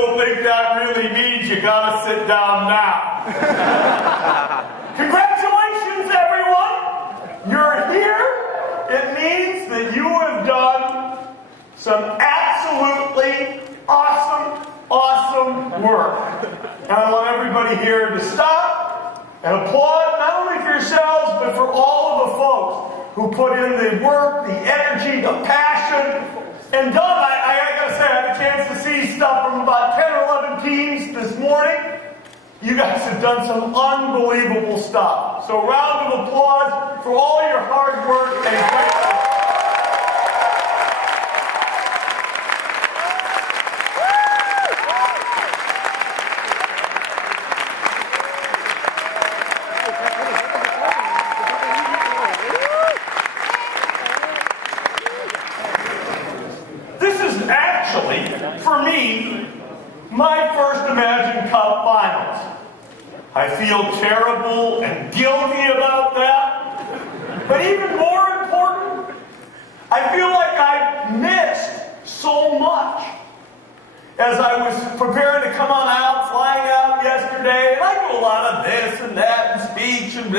still think that really means you gotta sit down now. Congratulations, everyone! You're here. It means that you have done some absolutely awesome work. And I want everybody here to stop and applaud, not only for yourselves, but for all of the folks who put in the work, the energy, the passion. And Doug, I gotta say, I had a chance to see stuff from about 10 or 11 teams this morning. You guys have done some unbelievable stuff. So a round of applause for all your hard work and great work. For me, my first Imagine Cup finals. I feel terrible and guilty about that. But even more important, I feel like I missed so much. As I was preparing to come on out, flying out yesterday, and I do a lot of this and that, and speech, and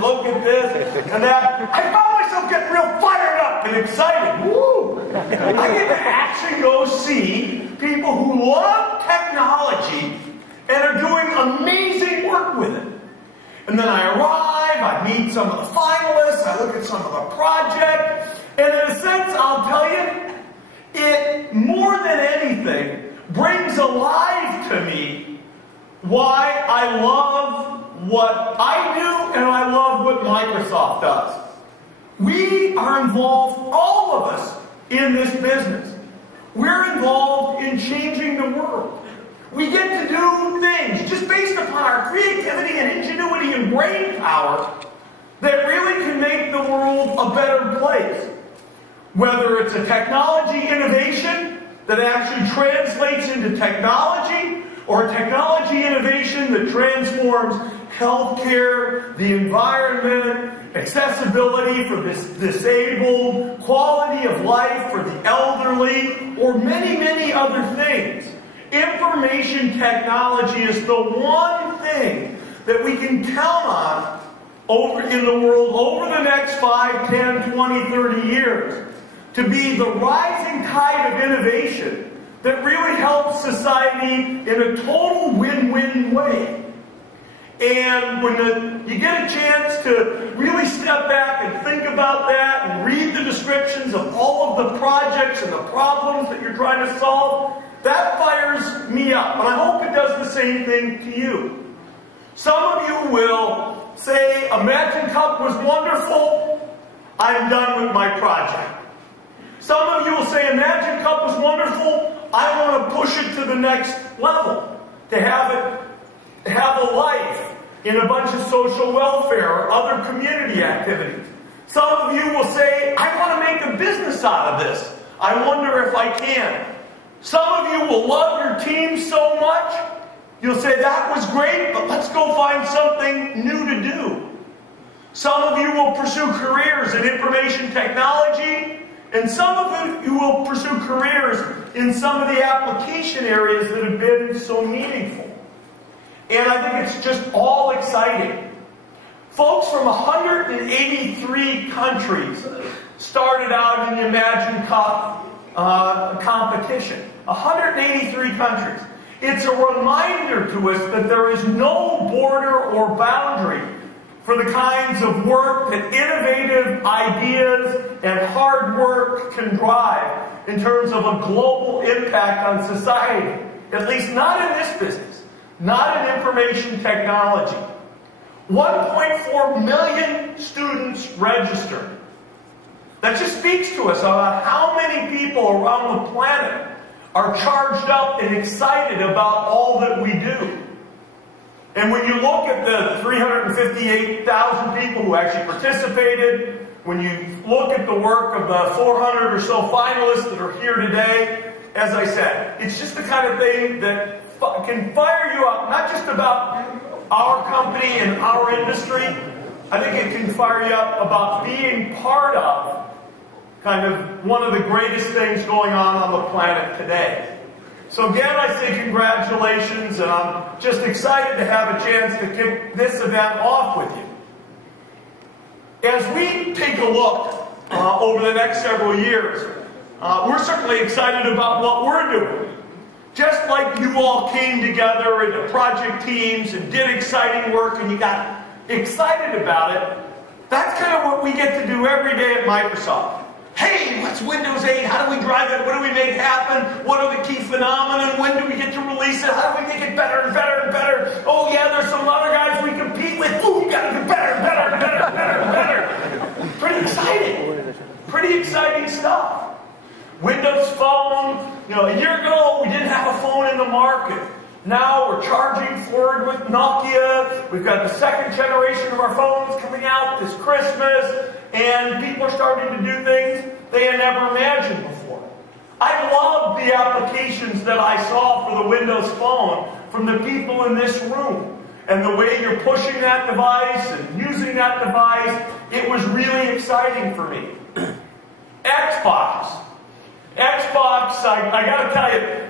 look at this and that, I found myself getting real fired up and excited. Woo! I get to actually go see people who love technology and are doing amazing work with it. And then I arrive, I meet some of the finalists, I look at some of the projects, and in a sense, I'll tell you, it, more than anything, brings alive to me why I love what I do and I love what Microsoft does. We are involved, all of us, in this business. We're involved in changing the world. We get to do things just based upon our creativity and ingenuity and brain power that really can make the world a better place. Whether it's a technology innovation that actually translates into technology, or technology innovation that transforms healthcare, the environment, accessibility for the disabled, quality of life for the elderly, or many other things. Information technology is the one thing that we can count on in the world over the next 5, 10, 20, 30 years to be the rising tide of innovation that really helps society in a total win-win way. And when you get a chance to really step back and think about that and read the descriptions of all of the projects and the problems that you're trying to solve, that fires me up. And I hope it does the same thing to you. Some of you will say, Imagine Cup was wonderful, I'm done with my project. Some of you will say, Imagine Cup was wonderful, I want to push it to the next level, to have a life in a bunch of social welfare or other community activities. Some of you will say, I want to make a business out of this. I wonder if I can. Some of you will love your team so much, you'll say, that was great, but let's go find something new to do. Some of you will pursue careers in information technology, and some of you will pursue careers in some of the application areas that have been so meaningful. And I think it's just all exciting. Folks from 183 countries started out in the Imagine Cup competition. 183 countries. It's a reminder to us that there is no border or boundary for the kinds of work that innovative ideas and hard work can drive in terms of a global impact on society. At least not in this business, not in information technology. 1.4 million students registered. That just speaks to us about how many people around the planet are charged up and excited about all that we do. And when you look at the 358,000 people who actually participated, when you look at the work of the 400 or so finalists that are here today, as I said, it's just the kind of thing that can fire you up, not just about our company and our industry. I think it can fire you up about being part of kind of one of the greatest things going on the planet today. So again, I say congratulations, and I'm just excited to have a chance to kick this event off with you. As we take a look over the next several years, we're certainly excited about what we're doing. Just like you all came together into project teams and did exciting work and you got excited about it, that's kind of what we get to do every day at Microsoft. Hey, what's Windows 8? How do we drive it? What do we make happen? What are the key phenomena? When do we get to release it? How do we make it better and better and better? Oh yeah, there's some other guys we compete with. Ooh, we gotta do better and better and better and better and better. Pretty exciting. Pretty exciting stuff. Windows Phone, a year ago we didn't have a phone in the market. Now we're charging forward with Nokia. We've got the second generation of our phones coming out this Christmas. And people are starting to do things they had never imagined before. I love the applications that I saw for the Windows Phone from the people in this room. And the way you're pushing that device and using that device, it was really exciting for me. Xbox, I gotta tell you,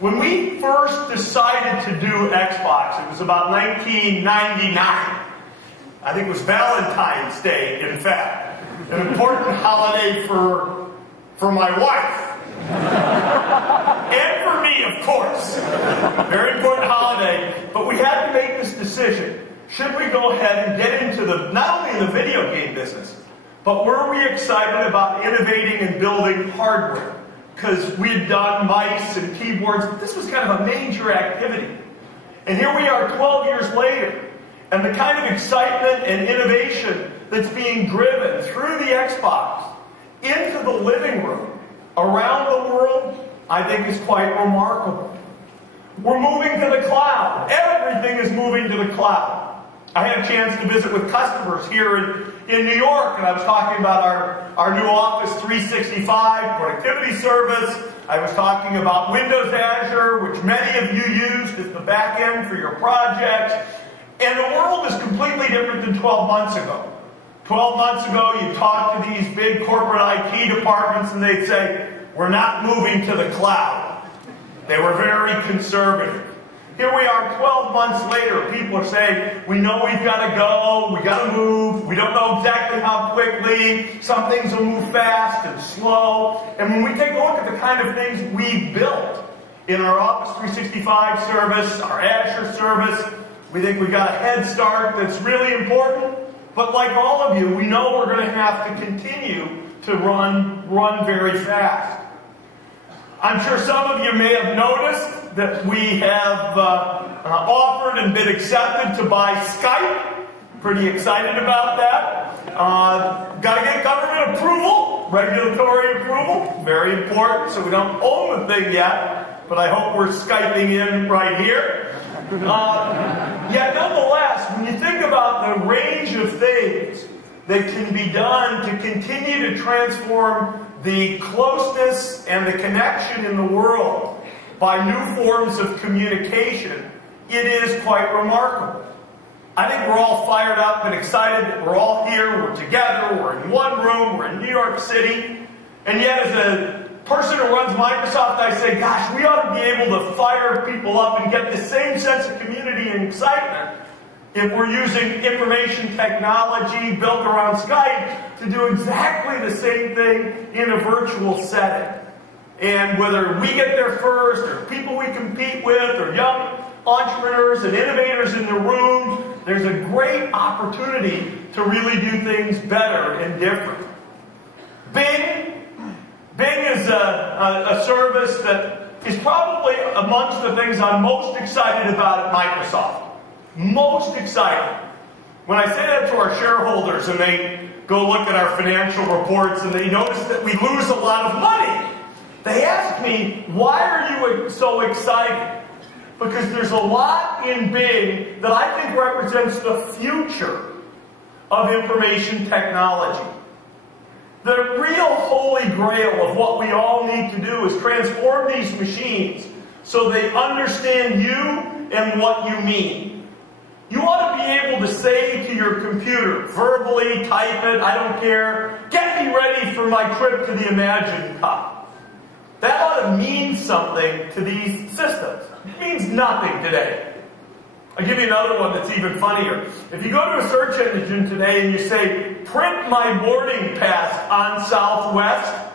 when we first decided to do Xbox, it was about 1999. I think it was Valentine's Day, in fact. An important holiday for my wife. And for me, of course. Very important holiday. But we had to make this decision. Should we go ahead and get into not only the video game business, but were we excited about innovating and building hardware? Because we had done mice and keyboards, but this was kind of a major activity. And here we are 12 years later. And the kind of excitement and innovation that's being driven through the Xbox into the living room around the world, I think is quite remarkable. We're moving to the cloud. Everything is moving to the cloud. I had a chance to visit with customers here in New York, and I was talking about our new Office 365 productivity service. I was talking about Windows Azure, which many of you used as the back end for your projects. And the world is completely different than 12 months ago. 12 months ago, you talk to these big corporate IT departments and they'd say, we're not moving to the cloud. They were very conservative. Here we are 12 months later, people are saying, we know we've got to go, we got to move, we don't know exactly how quickly, some things will move fast and slow. And when we take a look at the kind of things we've built in our Office 365 service, our Azure service, we think we've got a head start that's really important, but like all of you, we know we're going to have to continue to run very fast. I'm sure some of you may have noticed that we have offered and been accepted to buy Skype. Pretty excited about that. Got to get government approval, regulatory approval, very important, so we don't own the thing yet, but I hope we're Skyping in right here. Yet nonetheless, when you think about the range of things that can be done to continue to transform the closeness and the connection in the world by new forms of communication, it is quite remarkable. I think we're all fired up and excited that we're all here, we're together, we're in one room, we're in New York City, and yet as a person who runs Microsoft, I say, gosh, we ought to be able to fire people up and get the same sense of community and excitement if we're using information technology built around Skype to do exactly the same thing in a virtual setting. And whether we get there first, or people we compete with, or young entrepreneurs and innovators in the room, there's a great opportunity to really do things better and different. Bing is a service that is probably amongst the things I'm most excited about at Microsoft. Most excited. When I say that to our shareholders and they go look at our financial reports and they notice that we lose a lot of money, they ask me, why are you so excited? Because there's a lot in Bing that I think represents the future of information technology. The real holy grail of what we all need to do is transform these machines so they understand you and what you mean. You ought to be able to say to your computer, verbally, type it, I don't care, get me ready for my trip to the Imagine Cup. That ought to mean something to these systems. It means nothing today. I'll give you another one that's even funnier. If you go to a search engine today and you say, print my boarding pass on Southwest,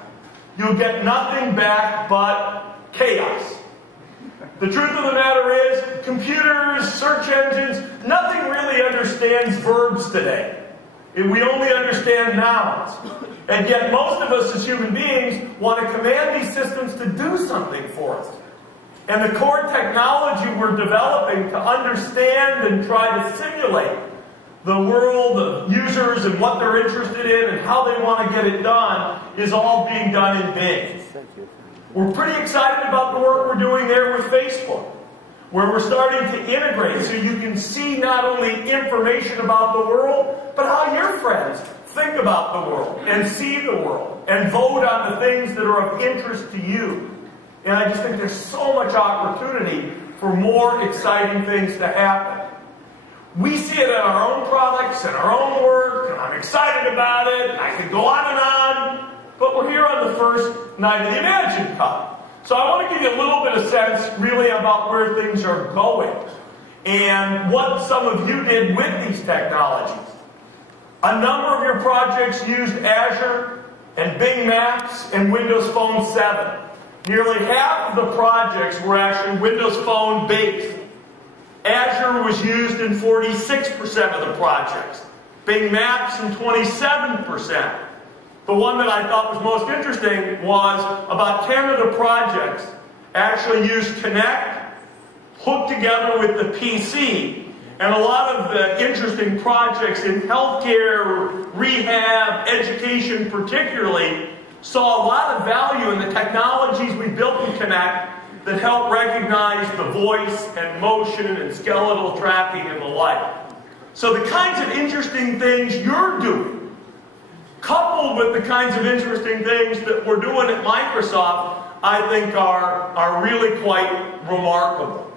you'll get nothing back but chaos. The truth of the matter is, computers, search engines, nothing really understands verbs today. We only understand nouns. And yet most of us as human beings want to command these systems to do something for us. And the core technology we're developing to understand and try to simulate the world of users and what they're interested in and how they want to get it done is all being done in Bing. We're pretty excited about the work we're doing there with Facebook, where we're starting to integrate so you can see not only information about the world, but how your friends think about the world and see the world and vote on the things that are of interest to you. And I just think there's so much opportunity for more exciting things to happen. We see it in our own products and our own work, and I'm excited about it. I could go on and on. But we're here on the first night of the Imagine Cup. So I want to give you a little bit of sense really about where things are going and what some of you did with these technologies. A number of your projects used Azure and Bing Maps and Windows Phone 7. Nearly half of the projects were actually Windows Phone based. Azure was used in 46% of the projects. Bing Maps in 27%. The one that I thought was most interesting was about 10 of the projects actually used Connect, hooked together with the PC, and a lot of the interesting projects in healthcare, rehab, education particularly, saw a lot of value in the technologies we built in Connect that help recognize the voice and motion and skeletal tracking and the like. So the kinds of interesting things you're doing, coupled with the kinds of interesting things that we're doing at Microsoft, I think are really quite remarkable.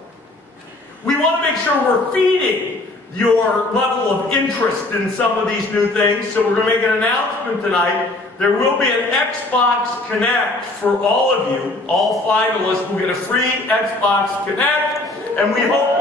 We want to make sure we're feeding your level of interest in some of these new things, so we're going to make an announcement tonight. There will be an Xbox Connect for all of you. All finalists will get a free Xbox Connect, and we hope